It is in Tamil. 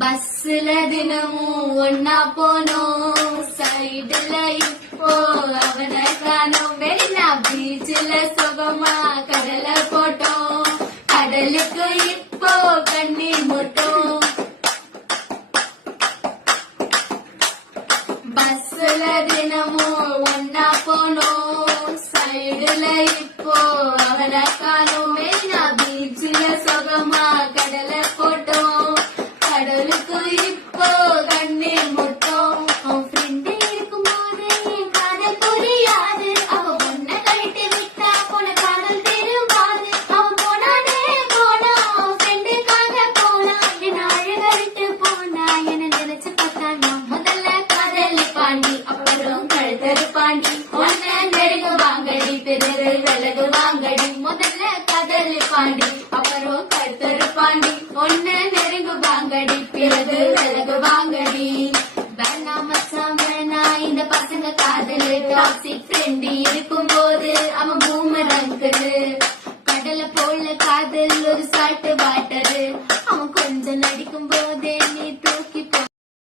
பஸ்ல தினமும் ஒன்னா போனோம், சைடுல இப்போ அவனை காணோம். மெரினா பீச்சில சுகமா கடல போட்டோம், கடலுக்கு இப்போ கண்ணி முட்டோம். பஸ்ல தினமும் ஒன்னா போனோம், சைடுல இப்போ அவனை காணோம். மெரினா பீச்சில சுகமா கடல போட்டோம், கடலுக்கு இப்போ கண்ணே முட்டோம். அவன் ஃப்ரெண்டு இருக்கும் போது என் காதல் புரியாது, அவ பொண்ணை கழிட்டு விட்டா போன காதல் திரும்பாது. அவன் போனானே போனா, அவன் ஃப்ரெண்டுக்காக போனா, என்ன அழுகழிட்டு போனா. என்ன நினைச்சு பார்த்தா நான் முதல்ல காதலி பாண்டி, அப்புறம் கழுத்தரு பாண்டி. ஒன்ன நெருங்கு வாங்கடி, பிறகு விலகு வாங்கடி. முதல்ல காதலி பாண்டி, அப்புறம் கழுத்தரு பாண்டி. ஒன்ன நெருங்கு வாங்கடி, பிறகு விலகு வாங்கடி. வேணா மச்சான் வேணா, இந்த பசங்க காதலு டாக்ஸிக் ஃப்ரெண்டு இருக்கும்போது